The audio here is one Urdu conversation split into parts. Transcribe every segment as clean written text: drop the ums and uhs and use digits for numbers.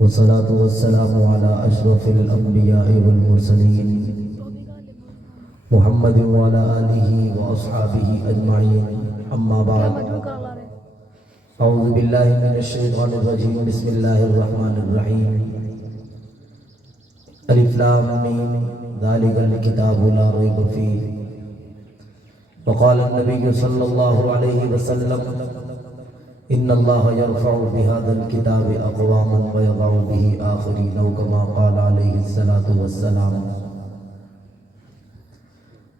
والصلاة والسلام على أشرف الأنبياء والمرسلين محمد وعلى آله وأصحابه أجمعين أما بعد أعوذ بالله من الشيطان الرجيم بسم الله الرحمن الرحيم ألف لام ميم ذلك الكتاب لا ريب فيه وقال النبي صلى الله عليه وسلم إن الله يرفع بهذا الكتاب أقواما ويضع به آخرين أو كما قال عليه الصلاة والسلام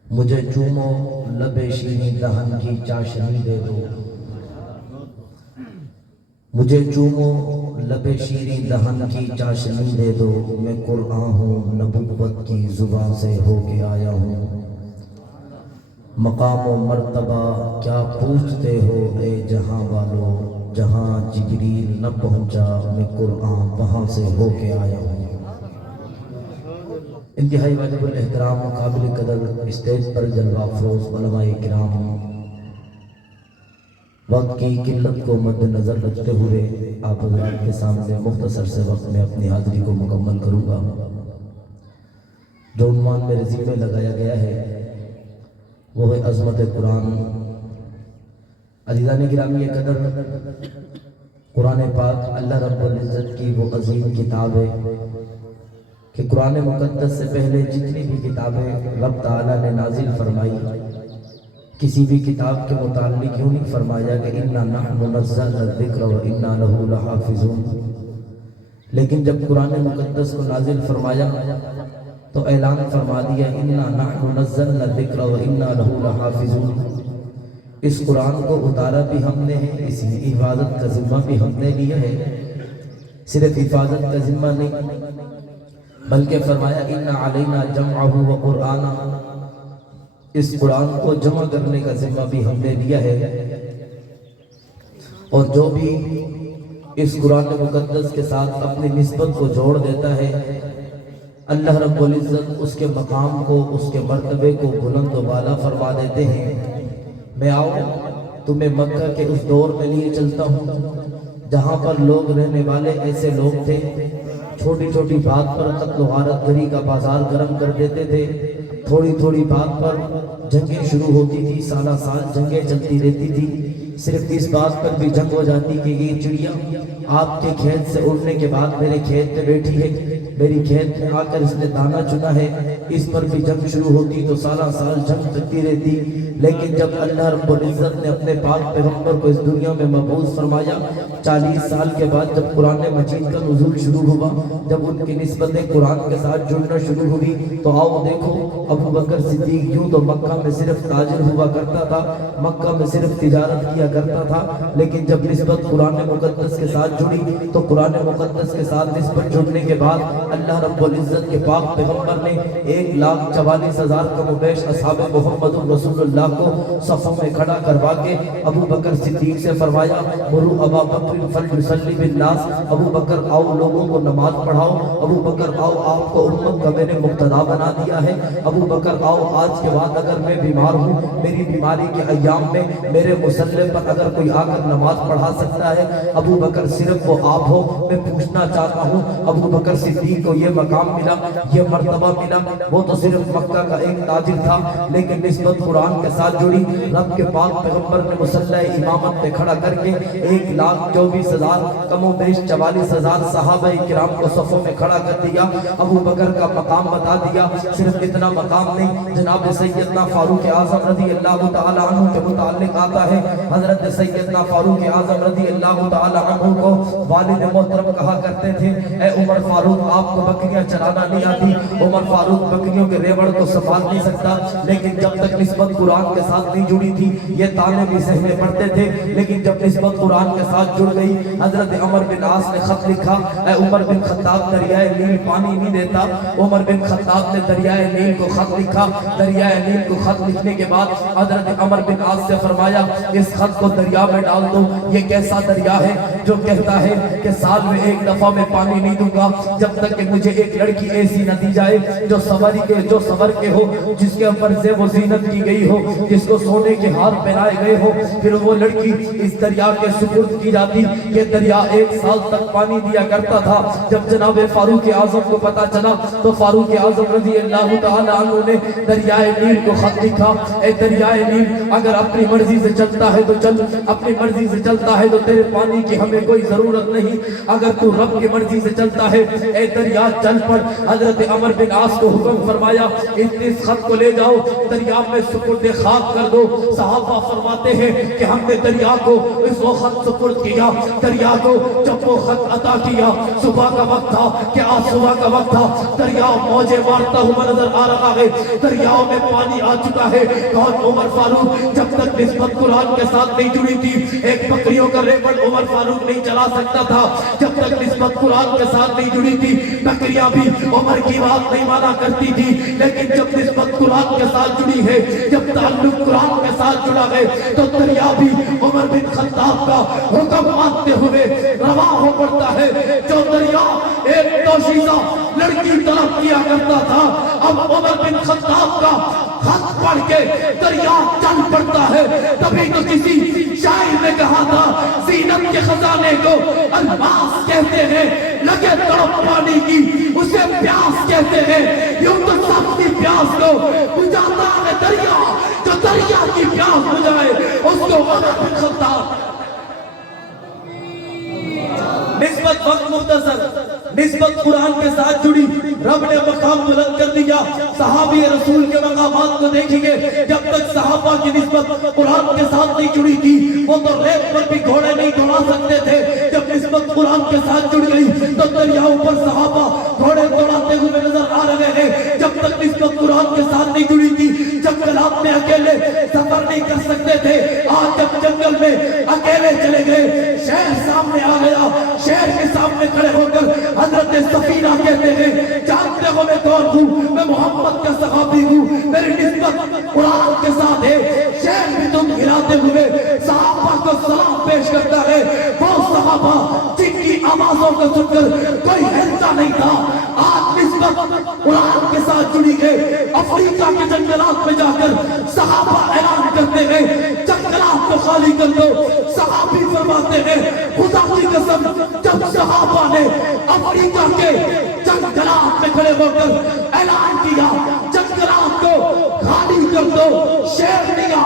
مجھے چومو لب شیریں دہن کی چاشنی دے دو مجھے چومو لب شیریں دہن کی چاشنی دے دو میں قرآن ہوں نبوت کی زبان سے ہو کے آیا ہوں مقام و مرتبہ کیا پوچھتے ہو اے جہاں والو جہاں جبریل نہ پہنچا میں قرآن وہاں سے ہو کے آیا ہوں انتہائی واجب الاحترام و قابل قدر اسٹیج پر جلوہ افروز علماء کرام وقت کی قلت کو مد نظر رکھتے ہوئے آپ حضرات کے سامنے مختصر سے وقت میں اپنی حاضری کو مکمل کروں گا جو عنوان میرے ذمہ لگایا گیا ہے وہ ہے عظمت قرآن عزیزان گرامی قدر قرآن پاک اللہ رب العزت کی وہ عظیم کتاب ہے کہ قرآن مقدس سے پہلے جتنی بھی کتابیں رب تعالیٰ نے نازل فرمائی کسی بھی کتاب کے متعلق یوں نہیں فرمایا کہ اِنَّا نَحْنُ نَزَّلْنَا الذِّكْرَ وَإِنَّا لَهُ لَحَافِظُونَ لیکن جب قرآن مقدس کو نازل فرمایا تو اعلان فرما دیا اِنَّا نَحْنُ نَزَّلْنَا الذِّكْرَ وَإِنَّا لَهُ لَحَافِظُونَ اس قرآن کو اتارا بھی ہم نے ہے اس کی حفاظت کا ذمہ بھی ہم نے لیا ہے صرف حفاظت کا ذمہ نہیں بلکہ فرمایا اِنَّا عَلَيْنَا جَمْعَهُ وَقُرْآنَهُ اس قرآن کو جمع کرنے کا ذمہ بھی ہم نے لیا ہے اور جو بھی اس قرآن مقدس کے ساتھ اپنی نسبت کو جوڑ دیتا ہے اللہ رب العزت اس کے مقام کو اس کے مرتبے کو بلند و بالا فرما دیتے ہیں میں آؤں تمہیں مکہ کے اس دور میں لیے چلتا ہوں جہاں پر لوگ رہنے والے ایسے لوگ تھے چھوٹی چھوٹی بات پر قتل و غارت گری کا بازار گرم کر دیتے تھے تھوڑی تھوڑی بات پر جنگیں شروع ہوتی تھی سالہ سال جنگیں چلتی رہتی تھی صرف اس بات پر بھی جنگ ہو جاتی کہ یہ چڑیا آپ کے کھیت سے اڑنے کے بعد میرے کھیت میں بیٹھی ہے میری کھیت میں آ کر اس نے دانا چنا ہے اس پر بھی جنگ شروع ہوتی تو سالہ سال جنگ چلتی رہتی لیکن جب اللہ رب العزت نے اپنے پاک پیغمبر کو اس دنیا میں مبعوث فرمایا 40 سال کے بعد جب قرآن مجید کا نزول شروع ہوا جب ان کی نسبتیں قرآن کے ساتھ جڑنا شروع ہوئی تو آؤ دیکھو ابو بکر صدیق یوں تو مکہ میں صرف تاجر ہوا کرتا تھا مکہ میں صرف تجارت کیا کرتا تھا لیکن جب نسبت قرآن مقدس کے ساتھ جڑی تو قرآن مقدس کے ساتھ نسبت جڑنے کے بعد اللہ رب العزت کے پاک پیغمبر نے 1,44,000 کم و بیش اصحاب محمد رسول اللہ کو صفوں میں کھڑا کروا کے ابو بکر صدیق سے فرمایا مرو ابا بکر فلیصلی بالناس ابو بکر آؤ لوگوں کو نماز پڑھاؤ ابو بکر آؤ آپ کو امت کا میں نے مقتدا بنا دیا ہے ابو بکر آؤ آج کے بعد اگر میں بیمار ہوں میری بیماری کے ایام میں میرے مسلح پر اگر کوئی آ کر نماز پڑھا سکتا ہے ابو بکر صرف وہ آپ ہو میں پوچھنا چاہتا ہوں ابو بکر صدیق کو یہ مقام ملا یہ مرتبہ ملا وہ تو صرف مکہ کا ایک تاجر تھا لیکن نسبت قرآن کے ساتھ جڑی رب کے پاک پیغمبر نے مصلی امامت پہ کھڑا کر کے 1,24,000 کم و بیش 44,000 صحابہ کرام کو صفوں میں کھڑا کر دیا ابو بکر کا مقام بتا دیا صرف اتنا مقام نہیں جناب سیدنا فاروق اعظم رضی اللہ تعالی عنہ کے متعلق آتا ہے حضرت سیدنا فاروق اعظم رضی اللہ تعالی عنہ کو والد محترم کہا کرتے تھے اے عمر فاروق آپ کو بکریاں چرانا نہیں آتی عمر فاروق بکریوں کے ریوڑ کو سنبھال نہیں سکتا لیکن جب تک نسبت قرآن کے ساتھ نہیں جڑی تھی یہ تانے بھی سہنے پڑتے تھے لیکن جب نسبت قرآن کے ساتھ جڑ گئی حضرت عمر بن عاص نے خط لکھا اے عمر بن خطاب دریائے نیل پانی نہیں دیتا عمر بن خطاب نے دریائے نیل کو خط لکھا دریائے نیل کو خط لکھنے کے بعد حضرت عمر بن عاص سے فرمایا اس خط کو دریا میں ڈال دو یہ کیسا دریا ہے جو کہتا ہے کہ سال میں ایک دفعہ میں پانی نہیں دوں گا جب تک کہ مجھے ایک لڑکی ایسی نہ دی جائے جو سور کے ہو، جس کے اوپر زیب و زینت کی گئی ہو، جس کو سونے کے ہار پہنائے گئے ہو، پھر وہ لڑکی اس دریا کے سپرد کی جاتی۔ یہ دریا 1 سال تک پانی دیا کرتا تھا۔ جب جناب فاروق اعظم کو پتا چلا تو فاروق اعظم رضی اللہ تعالیٰ عنہ نے دریائے نیل کو خط لکھا، اے دریائے نیل، اگر اپنی مرضی سے چلتا ہے تو چل، اپنی مرضی سے چلتا ہے تو تیرے پانی کی ہمیں کوئی ضرورت نہیں، اگر تو رب کی مرضی سے چلتا ہے اے دریا چل پڑ۔ حضرت عمر بن عاص کو حکم فرمایا اس خط کو لے جاؤ دریا میں سپرد خاک کر دو۔ صحابہ فرماتے ہیں کہ ہم نے دریا کو اس وہ خط سپرد کیا، دریا کو جب وہ خط عطا کیا، صبح کا وقت تھا کہ آج صبح کا وقت تھا، دریا موجیں مارتا ہوا نظر آ رہا ہے، دریاؤں میں پانی آ چکا ہے۔ کون؟ عمر فاروق۔ جب تک نسبت قرآن کے ساتھ نہیں جڑی تھی، ایک بکریوں کا ریکارڈ عمر فاروق نہیں چلا سکتا تھا۔ جب تک نسبت قرآن کے ساتھ نہیں جڑی تھی، بکریاں بھی عمر کی بات نہیں مانا کرتی تھی، لیکن جب نسبت قرآن کے ساتھ جڑی ہے، جب تعلق قرآن کے ساتھ جڑا ہے، تو دریا بھی عمر بن خطاب کا حکم مانتے ہوئے رواں ہو پڑتا ہے۔ جو دریا ایک دوشیزہ لڑکی طلب کیا کرتا تھا، اب عمر بن خطاب کا خط پڑھ کے دریا چل پڑتا ہے۔ تبھی تو کسی شاعر نے کہا تھا زینت کے خزانے کو الماس کہتے ہیں، لگے تڑپ پانی کی اسے پیاس کہتے ہیں، یوں تو سختی پیاس کو بجھاتا ہے دریا، جو دریا کی پیاس بجھائے اس کو عمر بن خطاب۔ نسبت وقت مختصر، نسبت قرآن کے ساتھ جڑی، رب نے مقام بلند کر دیا۔ صحابی رسول کے مقامات کو دیکھیں گے، جب تک صحابہ کی نسبت قرآن کے ساتھ نہیں جڑی تھی، وہ تو ریت پر بھی گھوڑے نہیں دوڑا سکتے تھے۔ جب نسبت قرآن کے ساتھ جڑ گئی تو دریاؤں پر صحابہ گھوڑے دوڑاتے ہوئے نظر آ رہے ہیں۔ جب تک نسبت قرآن کے ساتھ نہیں جڑی تھی، جنگل آپ میں اکیلے سفر نہیں کر سکتے تھے۔ آج جب جنگل میں اکیلے چلے گئے، شہر سامنے آ گیا، شہر کے سامنے کھڑے ہو کر حضرت سفینہ کہتے ہیں جانتے ہو میں کون ہوں؟ میں محمد کا صحابی ہوں، میری نسبت قرآن کے ساتھ ہے۔ شہر میں تم ہلاتے ہوئے صحابہ کو سلام پیش کرتا ہے، وہ صحابہ جن کی آوازوں کو سن کر کوئی ہلتا نہیں تھا، آج نسبت قرآن کے ساتھ جڑی ہے۔ افریقہ کے جنگلات میں جا کر صحابہ اعلان کرتے ہیں جنگلات کو خالی کر دو۔ صحابی فرماتے ہیں خدا کی قسم، جب صحابہ نے افریقہ کے جنگلات میں کھڑے ہو کر اعلان کیا جنگلات کو خالی کر دو، شیر لیا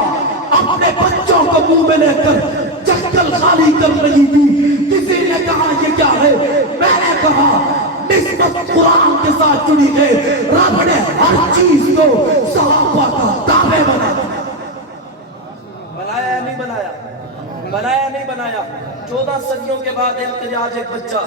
اپنے بچوں کو منہ میں لے کر جنگل خالی کر رہی تھی۔ کسی نے کہا یہ کیا ہے؟ میں نے کہا نسبت قرآن کے ساتھ جڑی ہے، رب نے ہر چیز کو صحابہ کا تابع بنایا۔ بنایا نہیں بنایا؟ بنایا نہیں بنایا؟ 14 صدیوں کے بعد احتجاج ایک بچہ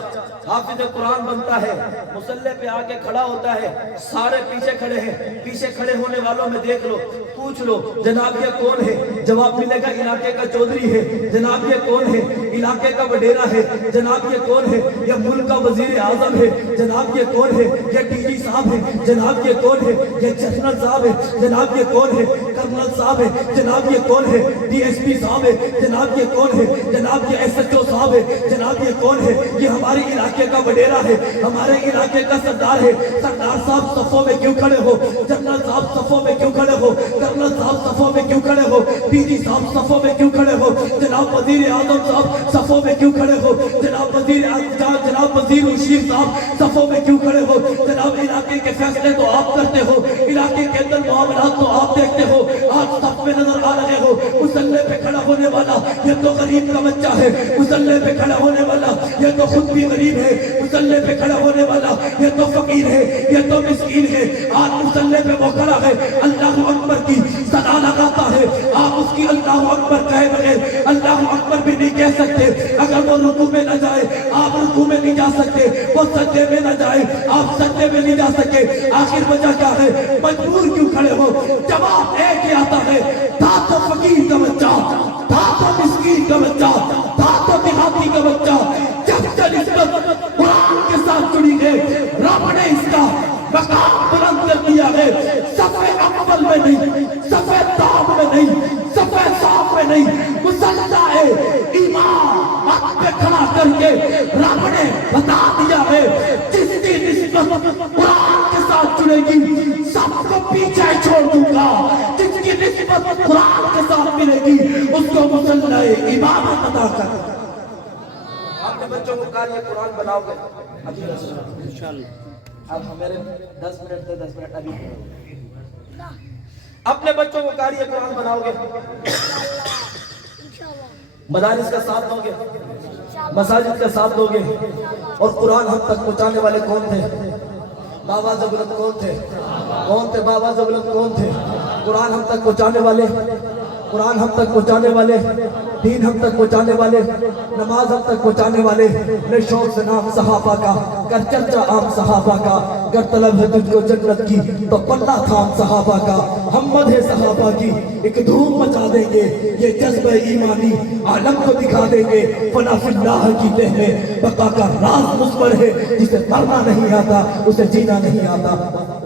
حافظ قرآن بنتا ہے، مصلی پہ آ کے کھڑا ہوتا ہے، سارے پیچھے کھڑے ہیں، پیچھے کھڑے ہونے والوں میں دیکھ لو، پوچھ لو جناب یہ کون ہے؟ جواب ملے گا علاقے کا چودھری ہے۔ جناب یہ کون ہے؟ علاقے کا وڈیرا ہے۔ جناب یہ کون ہے؟ یہ ملک کا وزیر اعظم ہے۔ جناب یہ کون ہے؟ یہ ڈی جی صاحب ہے۔ جناب یہ کون ہے؟ یہ جنرل صاحب ہے۔ جناب یہ کون ہے؟ کرنل صاحب ہے۔ جناب یہ کون ہے؟ ڈی ایس پی صاحب ہے۔ جناب یہ کون ہے؟ جناب یہ ایس ایچ او صاحب ہے۔ جناب یہ کون ہے؟ یہ ہمارے علاقے کا وڈیرا ہے، ہمارے علاقے کا سردار ہے۔ سردار صاحب صفوں میں کیوں کھڑے ہو؟ جنرل صاحب صفوں میں کیوں کھڑے ہو؟ کرنل صاحب صفوں میں کیوں کھڑے ہو؟ ڈی جی صاحب صفوں میں کیوں کھڑے ہو؟ جناب وزیر اعظم صاحب صفوں میں کیوں کھڑے ہو؟ جناب وزیر مشیر صاحب صفوں میں کیوں کھڑے ہو؟ جناب علاقے کے فیصلے تو آپ کرتے ہو، علاقے کے اندر معاملات تو آپ دیکھتے ہو، آج صف میں نظر آ رہے ہو۔ مصلی پہ کھڑا ہونے والا یہ تو غریب کا بچہ ہے، مصلی پہ کھڑا ہونے والا یہ تو خود بھی غریب ہے، مصلی پہ کھڑا ہونے والا یہ تو فقیر ہے، یہ تو مسکین ہے۔ آج مصلی پہ وہ کھڑا ہے، اللہ اکبر کی صدا لگاتا ہے، آپ اس کی اللہ اکبر کہے بغیر اللہ اکبر بھی نہیں کہہ سکتے۔ اگر وہ رکوع میں نہ جائے آپ رکوع میں نہیں جا سکتے، وہ سجدے میں نہ جائے آپ سجدے میں نہیں جا سکے۔ آخر وجہ کیا ہے؟ مجبور کیوں کھڑے ہو؟ جواب ایک ہی آتا ہے، تھا تو فقیر کا بچہ، تھا تو مسکین کا بچہ، تھا تو دیہاتی کا بچہ، جب سے نسبت قرآن کے ساتھ جڑی ہے رب نے اس کا مقام بلند کر دیا ہے۔ صفحے اول میں نہیں، صفحے داؤ میں نہیں، صفحے صاف میں نہیں، مسلح ہے ایمان حق پہ کھڑا کر کے رب نے بتا دیا ہے جس کی نسبت قرآن کے ساتھ جڑے گی سب کو پیچھے چھوڑ دوں گا، جس کی نسبت قرآن کے ساتھ ملے گی اس کو مسلح امامت عطا کر۔ آپ نے بچوں کو قاری قرآن بناؤ گے اب ہمارے 10 منٹ سے 10 منٹ ابھی اپنے بچوں کو قاری قرآن بناؤ گے، مدارس کا ساتھ دو گے، مساجد کا ساتھ دو گے، اور قرآن ہم تک پہنچانے والے کون تھے؟ بابا زبلت کون تھے؟ کون تھے بابا زبلت کون تھے؟ قرآن ہم تک پہنچانے والے، قرآن ہم تک پہنچانے والے، دین ہم تک پہنچانے والے، نماز ہم تک پہنچانے والے، نے شوق سے نام صحابہ کا، کر چرچا عام صحابہ کا، گر طلب ہے تجھ کو جنت کی تو پلہ تھام صحابہ کا، ہم مدح صحابہ کی ایک دھوم مچا دیں گے، یہ جذبہ ایمانی عالم کو دکھا دیں گے، فنا فی اللہ کی تہ میں بقا کا راز مصور ہے، جسے مرنا نہیں آتا اسے جینا نہیں آتا۔